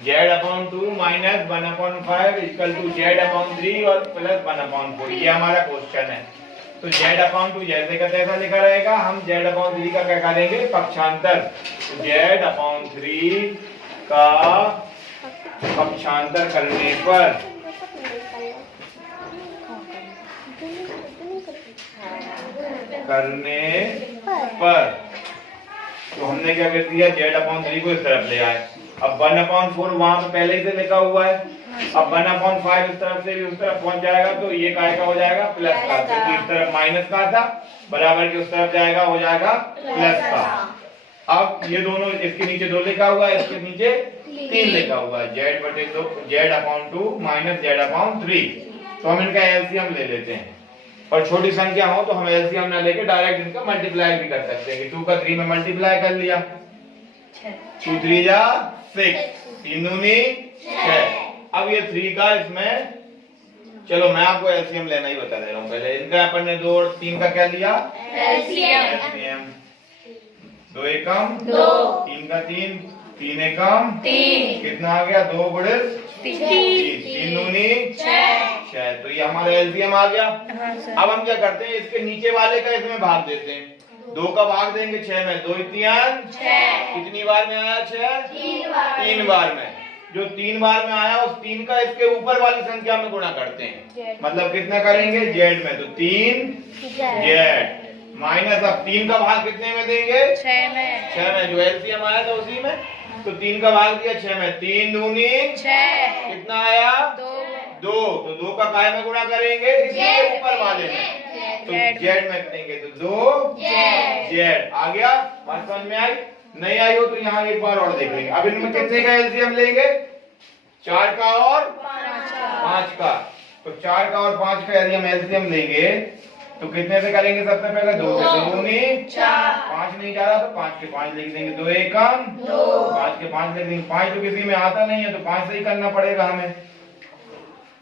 z/2 minus 1/5 equal to z/3 और plus 1/4। ये हमारा क्वेश्चन है। तो z/2 जैसे का तैसा लिखा रहेगा। हम z/3 का क्या करेंगे, पक्षांतर। तो z/3 का पक्षांतर करने पर तो हमने क्या कर दिया, z/3 को इस तरफ ले आए। अब 1/4 वहां पे पहले ही से लिखा हुआ है। अब 1/5 इस तरफ से भी उस तरफ पहुंच जाएगा तो ये काय का हो जाएगा, प्लस का, क्योंकि इस तरफ माइनस का था, बराबर के उस तरफ जाएगा, हो जाएगा प्लस का। अब ये दोनों, इसके नीचे 2 लिखा हुआ है, इसके नीचे 3 लिखा हुआ है, z/2 माइनस z/3। तो हम इनका एलसीएम ले लेते हैं। और छोटी संख्या हो तो हम एलसीएम ना लेके डायरेक्ट इनका मल्टीप्लाई भी कर सकते हैं कि 2 का 3 में मल्टीप्लाई कर लिया, 2 3 जा 6, 3 दूनी 6। अब ये 3 का इसमें, चलो मैं आपको एलसीएम लेना ही बता दे रहा हूँ पहले। इनका अपन ने 2 और 3 का क्या लिया, एलसीएम। 2 एकम 2, 3 का 3, 3 एकम 3, कितना आ गया, 2 गुणे 3, 3 दूनी 6। तो ये हमारा एलसीएम आ गया। अब हम क्या करते हैं, इसके नीचे वाले का इसमें भाग देते हैं। 2 का भाग देंगे 6 में, 2 3 6, कितनी बार में आया, 6 3 बार में। जो 3 बार में आया उस 3 का इसके ऊपर वाली संख्या में गुणा करते हैं, मतलब कितना करेंगे, जेड में। तो 3 जेड माइनस, अब 3 का भाग कितने में देंगे, 6 में, जो एलसीएम आया था उसी में। तो 3 का भाग दिया 6 में, 3 दूनी 6, कितना आया, 2। तो 2 का काय में गुणा करेंगे, इसी के ऊपर वाले में, तो जेड में करेंगे। तो 2 जेड आ गया। बात समझ में आई? नहीं आई हो तो यहाँ एक बार और देख लेंगे। अब इनमें कितने का एलसीएम लेंगे, 4 का और 5 का। तो 4 का और 5 का यदि हम एलसीएम लेंगे तो कितने से करेंगे, सबसे पहले 2 से, 2 दूनी 4, 5 नहीं जा रहा तो 5 के 5 लिख देंगे, 2 एकम 2, 5 के 5 लिख देंगे। 5 तो किसी में आता नहीं है तो 5 से ही करना पड़ेगा हमें।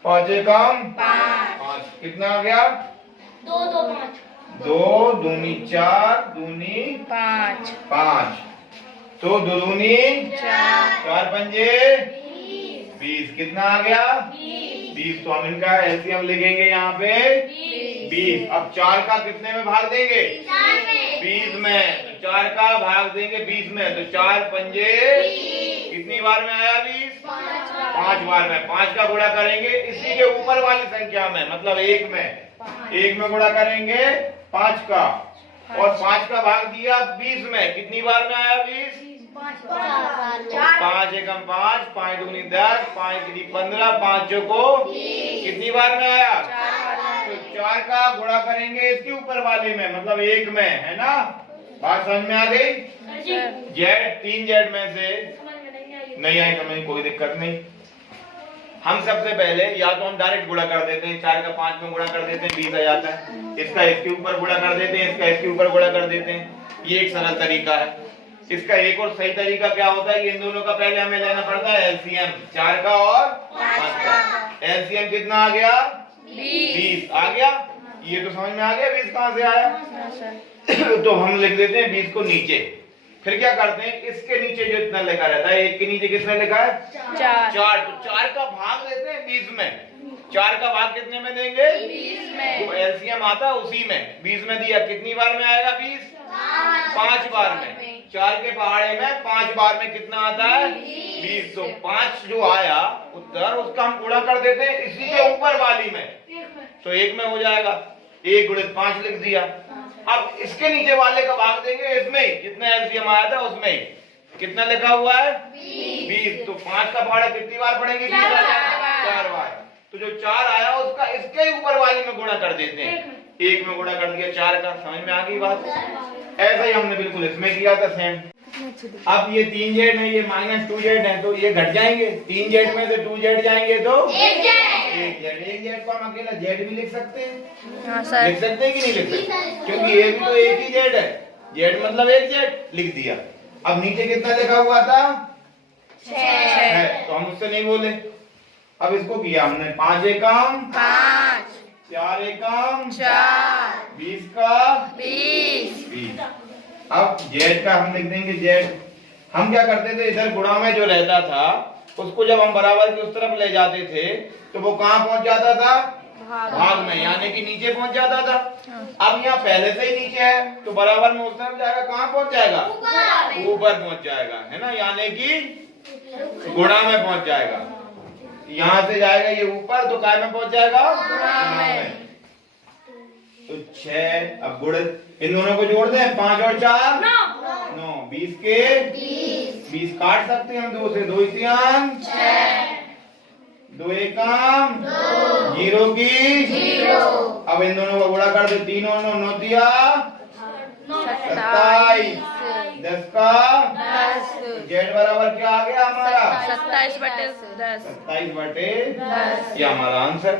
5 एकम 5, कितना आ गया, 2 2 5, 2 दूनी 4, दूनी 5, तो 2 दूनी 4 पंजे 20, कितना आ गया, 20। तो हम इनका एलसीएम लिखेंगे यहाँ पे 20। अब 4 का कितने में भाग देंगे, 20 में। तो 4 का भाग देंगे 20 में, तो 4 पंजे कितनी बार में आया, 20, 5 बार में। 5 का गुणा करेंगे इसी के ऊपर वाली संख्या में, मतलब 1 में गुणा करेंगे 5 का, और 5 का भाग दिया 20 में, कितनी बार में आया, 20, 5 एकम 5, 5 दूनी 10, 5 3 15, 5 चौको कितनी बार में आया, तो 4 का गुणा करेंगे इसके ऊपर वाले में, मतलब 1 में, है ना। बात समझ में आ गई? जेड 3 जेड में से नहीं आई समझ, कोई दिक्कत नहीं। हम सबसे पहले या तो हम डायरेक्ट गुणा कर देते हैं, 4 का 5 में गुणा कर देते हैं, 20 आ जाता है। इसका इसके ऊपर गुणा कर देते हैं, इसका इसके ऊपर गुणा कर देते हैं। ये एक सरल तरीका है। इसका एक और सही तरीका क्या होता है कि इन दोनों का पहले हमें लेना पड़ता है एलसीएम, 4 का और 5 का। एलसीएम कितना आ गया, 20 आ गया। ये तो समझ में आ गया 20 कहाँ से आया। तो हम लिख देते हैं 20 को नीचे। फिर क्या करते हैं, इसके नीचे जो इतना लिखा रहता है, एक के नीचे किसने लिखा है, 4। तो 4 का भाग देते हैं 20 में। 4 का भाग कितने में देंगे, 20 में। तो एलसीएम आता है उसी में, 20 में दिया, कितनी बार में आएगा, 20, 5 बार में। 4 के पहाड़े में 5 बार में कितना आता है, 20। तो 5 जो आया उत्तर, उसका हम गुणा कर देते हैं इसी के ऊपर वाली में, तो 1 में हो जाएगा। 1 गुणित 5 लिख दिया। अब इसके नीचे वाले का भाग देंगे इसमें ही, जितना एलसीएम आया था उसमें ही, कितना लिखा हुआ है, 20। तो 5 का पहाड़ा कितनी बार पढ़ेंगे, 4 बार। तो जो 4 आया उसका इसके ऊपर वाले में गुणा कर देते हैं, 1 में गुणा कर दिया 4 का। समझ में आ गई बात? ऐसा ही हमने बिल्कुल इसमें किया था सेम। अब ये 3 जेड है, ये -2 जेड है, तो ये घट जाएंगे। 3 जेड में से 2 जेड जाएंगे तो 1 जेड को हम अकेला जेड भी लिख सकते हैं। लिख सकते हैं कि नहीं लिख सकते, क्योंकि ये भी तो एक ही जेड है, जेड मतलब 1 जेड लिख दिया। अब नीचे कितना लिखा हुआ था, 6, तो हम उससे नहीं बोले। अब इसको किया हमने 5 एकम 5, 4 एकम 4, 20 का 20। अब जेड का हम लिख देंगे जेड। हम क्या करते थे, इधर गुणा में जो रहता था उसको जब हम बराबर की उस तरफ ले जाते थे तो वो कहाँ पहुंच जाता था? भाग में, यानी कि नीचे पहुंच जाता था। अब यहाँ पहले से ही नीचे है तो बराबर में उस तरफ जाएगा, कहाँ पहुंच जाएगा? ऊपर पहुंच जाएगा, है ना, यानी कि गुणा में पहुंच जाएगा। यहाँ से जाएगा ये ऊपर तो काय में पहुंच जाएगा? गुणा में। तो 6, अब गुण इन दोनों को जोड़ दें, 5 और 4 9, 20 के 20 काट सकते हैं हम 2 से, 2 3 6, 2 1 0 की 0। अब इन दोनों को गुणा कर दे, 3 और 9 9 दिया 27, 10 का 10, जेड बराबर क्या आ गया हमारा? 27/10। 27/10, ये हमारा आंसर।